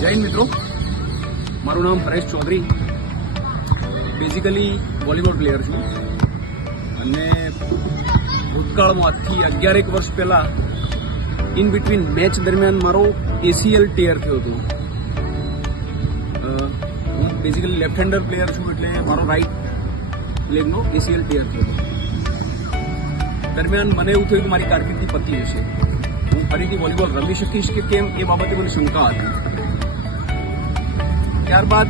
જય હિન્દ મિત્રો, મારું નામ Paresh Chaudhary. Basically volleyball player છું અને ભૂતકાળમાં આજથી 11 વર્ષ પહેલાં ઇન બિટવીન મેચ દરમિયાન મારો ACL ટીયર થયો હતો. હું બેઝિકલી લેફ્ટ હેન્ડર પ્લેયર છું એટલે મારો રાઈટ લેગનો ACL ટીયર થયો હતો. દરમિયાન મને એવું થયું કે મારી કારકિર્દી પતી હશે, હું ફરીથી વોલીબોલ રમી શકીશ કે કેમ એ બાબતે મને શંકા હતી. ત્યારબાદ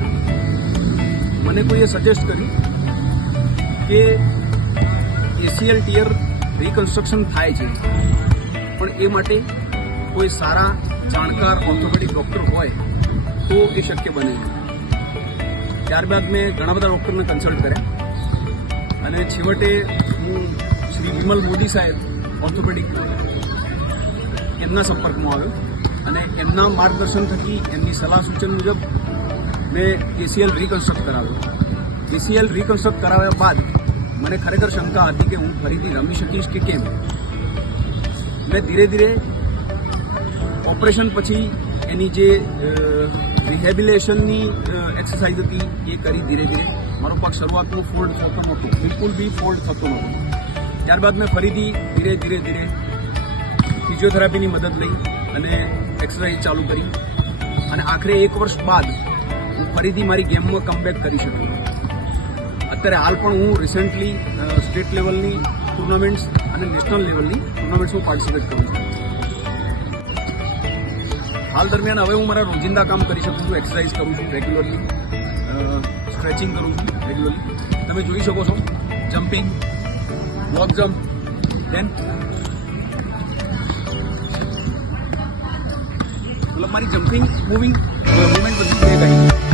મને કોઈએ સજેસ્ટ કર્યું કે ACL ટીયર રિકન્સ્ટ્રક્શન થાય છે, પણ એ માટે કોઈ સારા જાણકાર ઓર્થોપેડિક ડૉક્ટર હોય તો એ શક્ય બને છે. ત્યારબાદ મેં ઘણા બધા ડૉક્ટરને કન્સલ્ટ કર્યા અને છેવટે હું શ્રી વિમલ મોદી સાહેબ ઓર્થોપેડિક એમના સંપર્કમાં આવ્યો અને એમના માર્ગદર્શન થકી એમની સલાહ સૂચન મુજબ મેં ACL રિકન્સ્ટ્રક્ટ કરાવ્યો. ACL રિકન્સ્ટ્રક્ટ કરાવ્યા બાદ મને ખરેખર શંકા હતી કે હું ફરીથી રમી શકીશ કે કેમ. મેં ધીરે ધીરે ઓપરેશન પછી એની જે રિહેબિલેશનની એક્સરસાઇઝ હતી એ કરી. ધીરે ધીરે મારો પગ શરૂઆતમાં ફોલ્ડ થતો નહોતો, બિલકુલ બી ફોલ્ડ થતો નહોતો. ત્યારબાદ મેં ફરીથી ધીરે ધીરે ફિઝિયોથેરાપીની મદદ લઈ અને એક્સરસાઇઝ ચાલુ કરી અને આખરે 1 વર્ષ બાદ હું ફરીથી મારી ગેમમાં કમબેક કરી શક્યો. અત્યારે હાલ પણ હું રિસેન્ટલી સ્ટેટ લેવલની ટુર્નામેન્ટ્સ અને નેશનલ લેવલની ટુર્નામેન્ટ્સમાં પાર્ટિસિપેટ કરું છું. હાલ દરમિયાન હવે હું મારા રોજિંદા કામ કરી શકું છું, એક્સરસાઇઝ કરું છું રેગ્યુલરલી, સ્ટ્રેચિંગ કરું છું રેગ્યુલરલી. તમે જોઈ શકો છો જમ્પિંગ, વોક જમ્પ, દેન મતલબ મારી જમ્પિંગ મુવમેન્ટ બધી થઈ ગઈ.